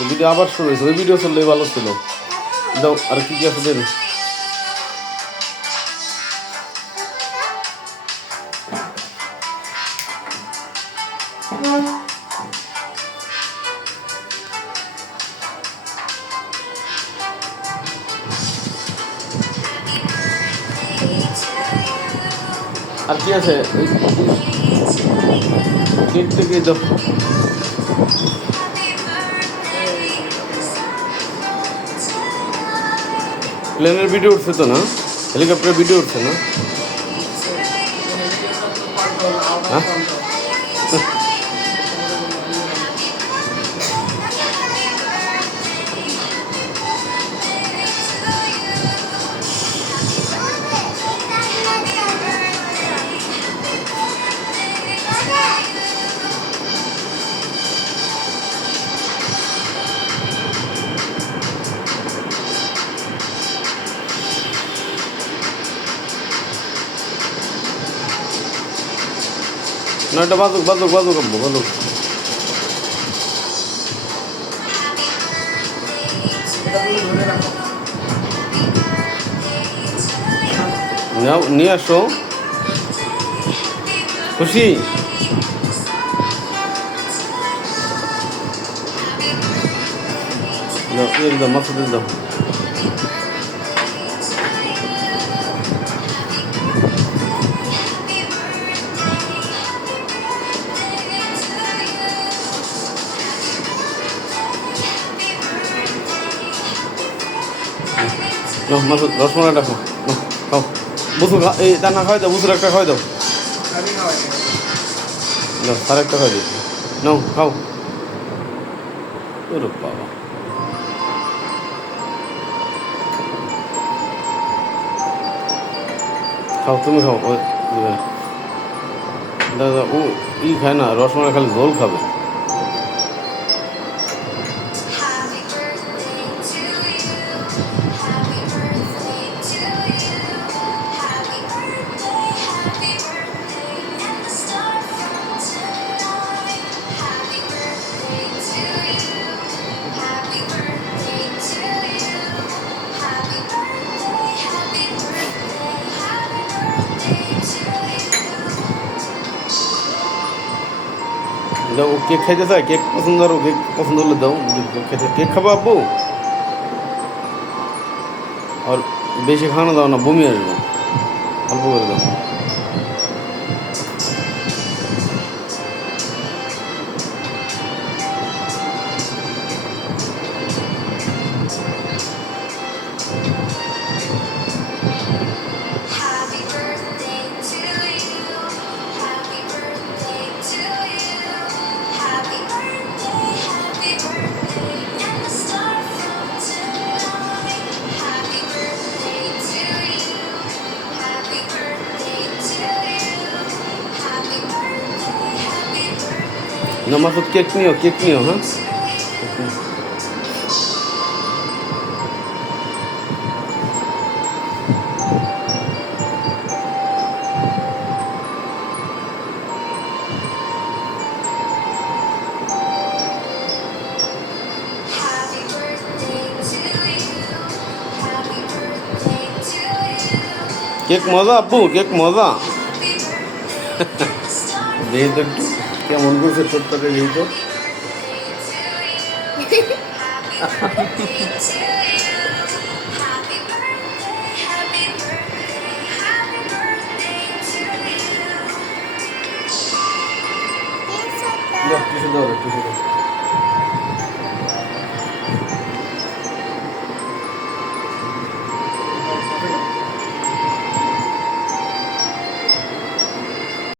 ভিডিও আবার শুরু হয়েছে, ওই ভিডিও চললেই ভালো ছিল। দাও আর কি কি আছে দেন। আর কি আছে কেক টেকে দাও। প্লেনের ভিডিও উঠছে তো না, হেলিকপ্টারের ভিডিও উঠছে না? হ্যাঁ না, এটা বাজুক বাজুক বাজুক আব্বু বাজুক। নিয়ে আসো। খুশি দাও, দাও মাথাতে দাও। মাসুদ রসমালাই রাখো, খাও। বুসু এই দানা খাওয়াই দাও, বুসুর একটা খাওয়াই দাও। দাও আর একটা খাওয়াই দিচ্ছি, নাও খাও। ওরে বাবা, খাও তুমি খাও। ওই দাদা ও খায় না রসমালাই, খালি ঝোল খাবে। দাও, ও কেক খাইতে চায়, কেক পছন্দ, আরো কেক পছন্দ হলে দাও। কেক খাইতে, কেক খাবো আব্বু? আর বেশি খাওয়ানো দাও না, বমি আসবো, অল্প করে দাও। না মাসুদ, কেক নিও, কেক নিও। হ্যাঁ কেক মজা আব্বু, কেক মজা। দেখি তো একটু কেমন করছে ছোট্টকে, দেখি তো। টিসু দাও, টিসু দাও।